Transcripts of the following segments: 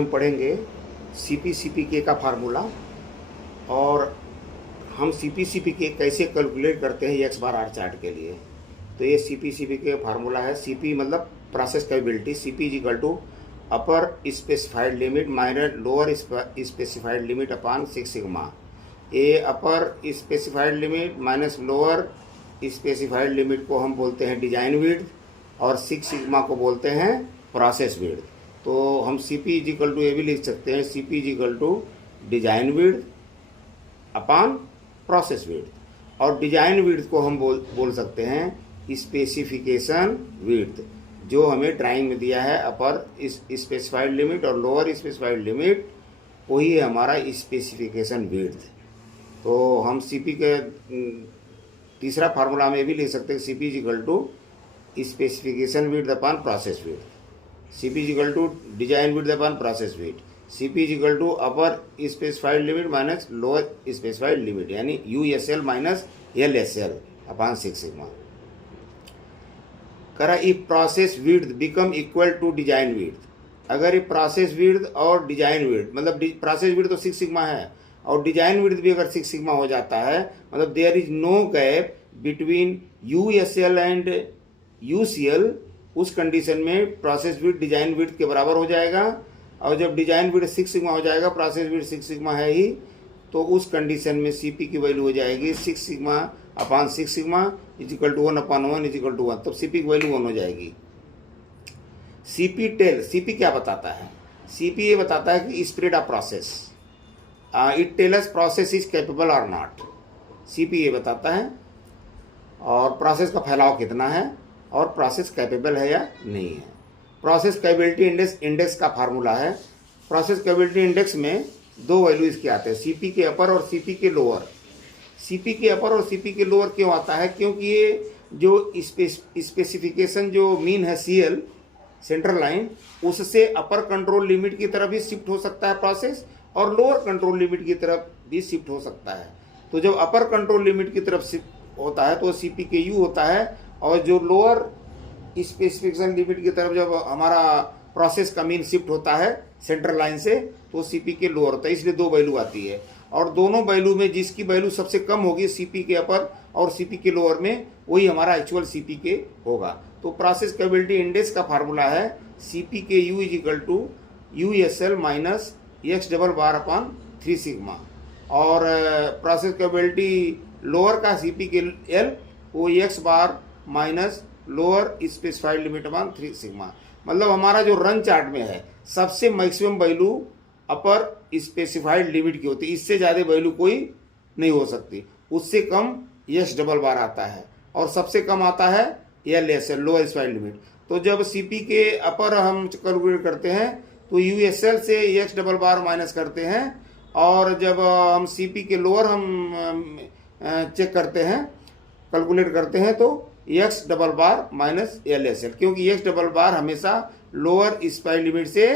हम पढ़ेंगे CP/CPK का फार्मूला, और हम CP/CPK कैसे कैलकुलेट करते हैं एक्स बार आर चार्ट के लिए। तो ये CP/CPK फार्मूला है। CP मतलब process capability, CP is equal to upper specified limit minus lower specified limit upon 6 sigma. ये upper specified limit minus lower specified limit को हम बोलते हैं डिजाइन विड्थ, और 6 सिग्मा को बोलते हैं प्रोसेस विड्थ। तो हम CP इज इक्वल टू ये भी लिख सकते हैं, CP is equal to design width upon process width, और डिजाइन विड्थ को हम बोल सकते हैं स्पेसिफिकेशन विड्थ, जो हमें ड्राइंग में दिया है अपर स्पेसिफाइड लिमिट और लोअर स्पेसिफाइड लिमिट, वही है हमारा स्पेसिफिकेशन विड्थ। तो हम CP के तीसरा फार्मूला में भी लिख सकते हैं, CP is equal to specification width upon process width, CP is equal to design width upon process width, CP is equal to upper specified limit minus lower specified limit, यानी USL minus LSL upon 6 sigma. करा if process width become equal to design width, अगर ये process width और design width, मतलब process width तो 6 sigma है और design width भी अगर 6 सिग्मा हो जाता है, मतलब there is no gap between USL and UCL, उस कंडीशन में प्रोसेस विड्थ डिजाइन विड्थ के बराबर हो जाएगा। और जब डिजाइन विड्थ 6 सिग्मा हो जाएगा, प्रोसेस विड्थ 6 सिग्मा है ही, तो उस कंडीशन में CP की वैल्यू हो जाएगी 6 sigma upon 6 sigma is equal to 1 upon 1 is equal to 1, तब CP की वैल्यू 1 हो जाएगी। CP क्या बताता है? CP ये बताता है कि spread of process, it tell us process is capable और नॉट। CP ये बताता है, और प्रोसेस का फैलाव कितना है और प्रोसेस कैपेबल है या नहीं है। प्रोसेस कैपेबिलिटी इंडेक्स का फार्मूला है। प्रोसेस कैपेबिलिटी इंडेक्स में 2 वैल्यू इसके आते हैं, CP के अपर और CP के लोअर। CP के अपर और CP के लोअर क्यों आता है? क्योंकि ये जो स्पेसिफिकेशन जो मीन है CL सेंट्रल लाइन, उससे अपर कंट्रोल लिमिट की तरफ भी शिफ्ट हो सकता है प्रोसेस, और लोअर कंट्रोल लिमिट की तरफ भी शिफ्ट हो सकता है। तो जब अपर कंट्रोल लिमिट की तरफ शिफ्ट होता है तो CP के U होता है, और जो लोअर स्पेसिफिकेशन लिमिट की तरफ जब हमारा प्रोसेस का मीन शिफ्ट होता है सेंट्रल लाइन से, तो CP के लोअर होता है। इसलिए 2 वैल्यू आती है, और दोनों वैल्यू में जिसकी वैल्यू सबसे कम होगी CP के अपर और CP के लोअर में, वही हमारा एक्चुअल CP के होगा। तो प्रोसेस कैपेबिलिटी इंडेक्स का फार्मूला है CP K U is equal to USL minus x double bar upon 3 sigma, और प्रोसेस कैपेबिलिटी लोअर का CP के L वो x bar minus lower specified limit upon 3 sigma. मतलब हमारा जो run chart में है, सबसे maximum value upper specified limit की होती है, इससे ज़्यादा वैल्यू कोई नहीं हो सकती। उससे कम एक्स डबल बार आता है, और सबसे कम आता है LSL लोअर स्पेसिफाइड लिमिट। तो जब CP के अपर हम कैलकुलेट करते हैं तो USL से एक्स डबल बार माइनस करते हैं, और जब हम CP के लोअर हम चेक करते हैं, कैलकुलेट करते हैं, तो x double bar minus LSL, क्योंकि एक्स डबल बार हमेशा लोअर स्पेसिफाइड लिमिट से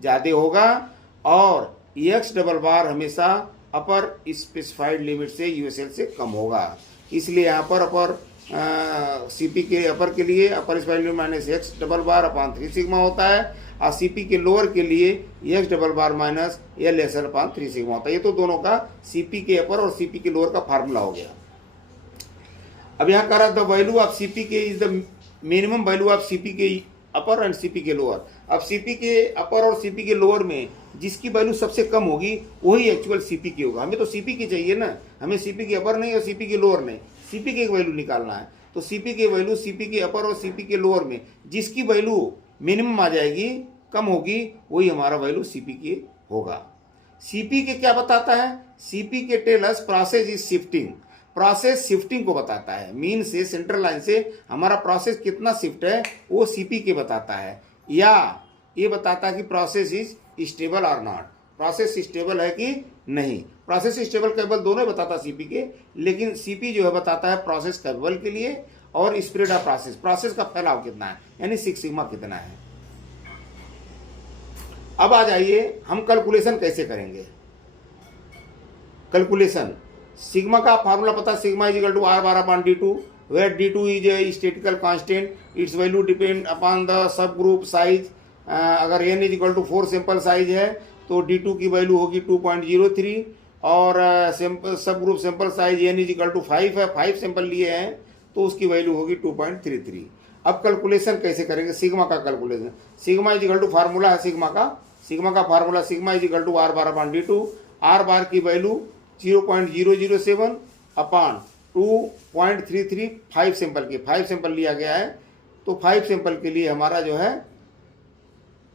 ज़्यादा होगा, और एक्स डबल बार हमेशा अपर स्पेसिफाइड लिमिट से USL से कम होगा। इसलिए यहाँ पर अपर CP के अपर के लिए upper specified limit minus x double bar upon 3 sigma होता है, और CP के लोअर के लिए x double bar minus LSL upon 3 sigma होता है। ये तो दोनों का CP के अपर और CP के लोअर का फार्मूला हो गया। अब यहाँ कह रहा द वैल्यू ऑफ CP के is the minimum value of CP के अपर एंड CP के लोअर। अब CP के अपर और CP के लोअर में जिसकी वैल्यू सबसे कम होगी वही एक्चुअल CP की होगा। हमें तो CP की चाहिए ना, हमें CP के अपर नहीं और CP के लोअर नहीं, CP की एक वैल्यू निकालना है। तो CP की वैल्यू CP के अपर और CP के लोअर में जिसकी वैल्यू मिनिमम आ जाएगी, कम होगी, वही हमारा वैल्यू CP की होगा। CP के क्या बताता है? CP K tell us process is shifting, process shifting को बताता है। मीन से सेंट्रल लाइन से हमारा प्रोसेस कितना शिफ्ट है वो CP के बताता है, या ये बताता है कि प्रोसेस इज स्टेबल और नॉट, प्रोसेस स्टेबल है कि नहीं। प्रोसेस स्टेबल कैपेबल दोनों बताता CP के, लेकिन CP जो है बताता है प्रोसेस कैपेबल के लिए, और स्प्रेड ऑफ प्रोसेस, प्रोसेस का फैलाव कितना है, यानी 6 सिग्मा कितना है। अब आ जाइए हम कैलकुलेशन कैसे करेंगे। कैलकुलेशन सिग्मा का फार्मूला पता, sigma is equal to R bar upon D2, where D2 is a statistical constant, its value depend upon the subgroup size अगर n is equal to 4 sample size है तो D2 की value होगी 2.03 और subgroup sample size n is equal to 5 है, 5 sample लिए हैं तो उसकी वैल्यू होगी 2.33। अब कैलकुलेशन कैसे करेंगे सिग्मा का calculation? Sigma is equal to formula है सिग्मा का formula sigma is equal to R bar upon D2। R bar की वैल्यू 0.007 अपॉन 2.33 5 सैंपल की, 5 सैंपल लिया गया है तो 5 सैंपल के लिए हमारा जो है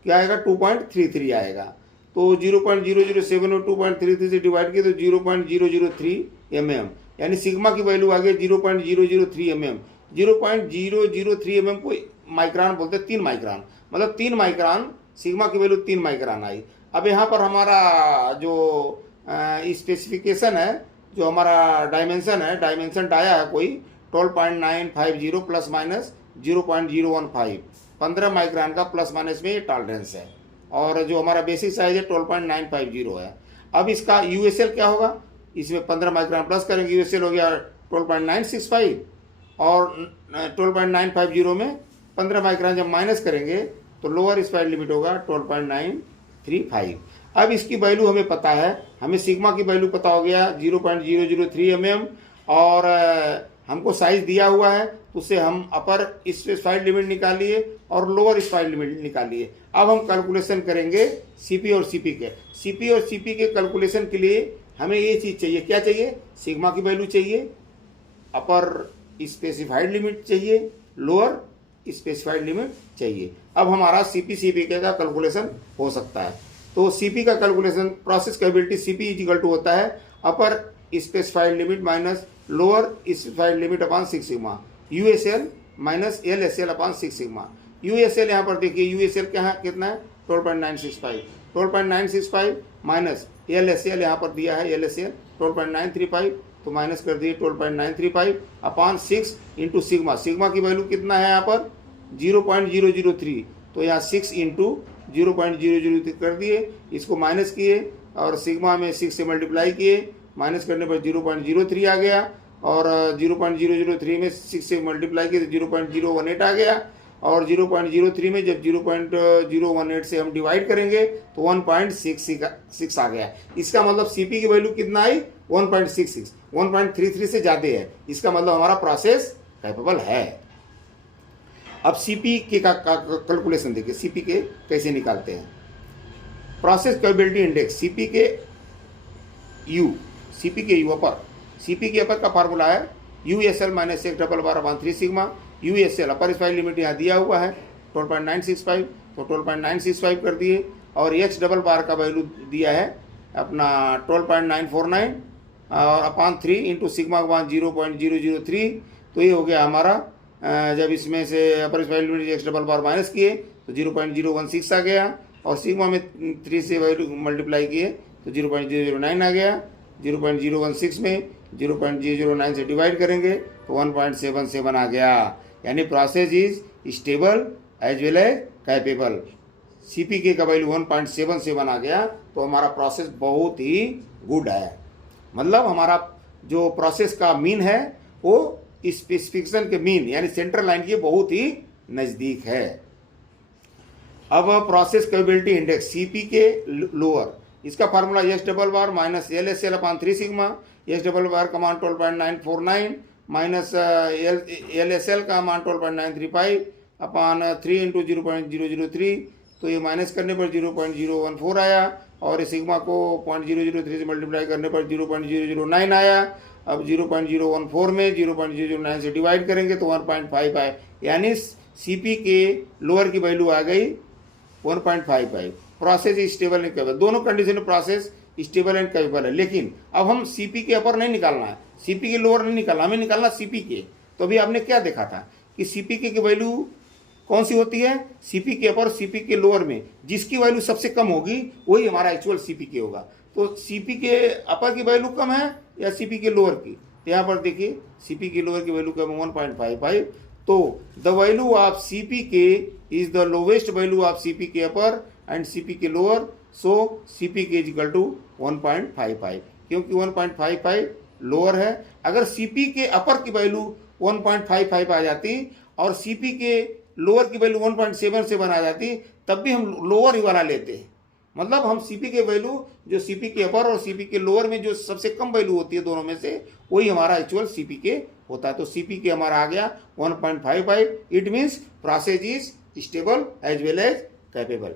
क्या आएगा 2.33 आएगा। तो 0.007 और 2.33 से डिवाइड किए तो 0.003 mm, यानी सिग्मा की वैल्यू आ गई 0.003 mm। 0.003 mm को माइक्रोन बोलते हैं, 3 माइक्रोन, मतलब 3 माइक्रोन सिग्मा की वैल्यू 3 माइक्रोन आई। अब यहाँ पर हमारा जो स्पेसिफिकेशन है, जो हमारा डायमेंशन है, डायमेंशन डाया है कोई 12.950 प्लस माइनस 0.015, 15 माइक्रोन का प्लस माइनस में ये टॉलरेंस है और जो हमारा बेसिक साइज है 12.950 है। अब इसका यूएसएल क्या होगा? इसमें 15 माइक्रोन प्लस करेंगे, यूएसएल हो गया 12.965 और 12.950 में 15 माइक्रोन जब माइनस करेंगे तो लोअर स्पाइड लिमिट होगा 12.935। अब इसकी वैल्यू हमें पता है, हमें सिग्मा की वैल्यू पता हो गया 0.003 mm और हमको साइज दिया हुआ है तो उससे हम अपर स्पाइड लिमिट निकालिए और लोअर स्पाइड लिमिट निकालिए। अब हम कैलकुलेशन करेंगे सीपी और सीपी के। सीपी और सीपी के कैलकुलेशन के लिए हमें ये चीज़ चाहिए, क्या चाहिए? सिग्मा की वैल्यू चाहिए, अपर स्पेसिफाइड लिमिट चाहिए, लोअर स्पेसिफाइड लिमिट चाहिए। अब हमारा सीपी सीपी का कैलकुलेशन हो सकता है। तो सीपी का calculation process capability CP is equal to होता है upper specified limit minus lower specified limit upon 6 sigma, USL minus LSL upon 6 sigma. USL यहाँ पर देखिए, यूएसएल क्या है, कितना है 12.965, 12.965 माइनस एलएसएल यहाँ पर दिया है एलएसएल 12.935 तो माइनस कर दिए 12.935 अपॉन 6 इंटू सिग्मा। सिग्मा की वैल्यू कितना है यहाँ पर 0.003, तो यहाँ 6 इंटू 0.003 कर दिए, इसको माइनस किए और सिग्मा में 6 से मल्टीप्लाई किए, माइनस करने पर 0.03 आ गया और 0.003 में 6 से मल्टीप्लाई किए तो 0.018 आ गया और 0.03 में जब 0.018 से हम डिवाइड करेंगे तो 1.66 आ गया। इसका मतलब सीपी की वैल्यू कितना आई 1.66, 1.33 से ज़्यादा है, इसका मतलब हमारा प्रोसेस कैपेबल है। अब सीपी के का कैलकुलेशन देखिए, सीपी के कैसे निकालते हैं। प्रोसेस कैपेबिलिटी इंडेक्स सीपी के यू अपर, सीपी के अपर का फार्मूला है USL minus x double bar upon 3 sigma. USL upper specified limit यहाँ दिया हुआ है 12.965 तो 12.965 कर दिए और एक्स डबल बार का वैल्यू दिया है अपना 12.949 और अपॉन 3 इंटू सिग्मा अपॉन 0.003, तो ये हो गया हमारा जब इसमें से अपर specified limit x double bar minus किए तो 0.016 आ गया और सिग्मा में 3 से वैल्यू मल्टीप्लाई किए तो 0.009 आ गया। 0.016 में 0.009 से डिवाइड करेंगे तो 1.77 आ गया, यानी process is stable as well as capable. CPK का वैल्यू 1.77 आ गया तो हमारा प्रोसेस बहुत ही गुड है, मतलब हमारा जो प्रोसेस का मीन है वो स्पेसिफिकेशन के मीन यानी सेंट्रल लाइन के बहुत ही नज़दीक है। अब प्रोसेस कैपेबिलिटी इंडेक्स सीपी के लोअर, इसका formula S double bar minus L S L upon 3 sigma. S double bar का मान 12.949 माइनस एल एस एल का मान 12.935 अपॉन 3 इंटू 0.003, तो ये माइनस करने पर 0.014 आया और सिग्मा को 0.003 से मल्टीप्लाई करने पर 0.009 आया। अब 0.014 में 0.009 से डिवाइड करेंगे तो 1.5 आए, यानी सीपी के लोअर की वैल्यू आ गई 1.55। प्रोसेस स्टेबल एंड कैपेबल, दोनों कंडीशन में प्रोसेस स्टेबल एंड कैपेबल है। लेकिन अब हम सीपी के अपर नहीं निकालना है, सीपी के लोअर नहीं निकालना, हमें निकालना सीपी के। तो अभी आपने क्या देखा था कि सीपी के वैल्यू कौन सी होती है, सीपी के अपर सीपी के लोअर में जिसकी वैल्यू सबसे कम होगी वही हमारा एक्चुअल सीपी के होगा। तो सीपी के अपर की वैल्यू कम है या सीपी के लोअर की, तो यहाँ पर देखिए सीपी के लोअर की वैल्यू कम है 1.55, तो द वैल्यू ऑफ सीपी के is the lowest value of CP के अपर एंड सीपी के लोअर, सो सीपी के इज इक्वल टू 1.55, क्योंकि 1.55 लोअर है। अगर सीपी के अपर की वैल्यू 1.55 आ जाती और सीपी के लोअर की वैल्यू 1.77 आ जाती तब भी हम लोअर ही वाला लेते हैं। मतलब हम सीपी के वैल्यू जो सीपी के अपर और सीपी के लोअर में जो सबसे कम वैल्यू होती है दोनों में से, वही हमारा एक्चुअल सीपी के होता है। तो सीपी के हमारा आ गया 1.55। It means process is stable as well as capable.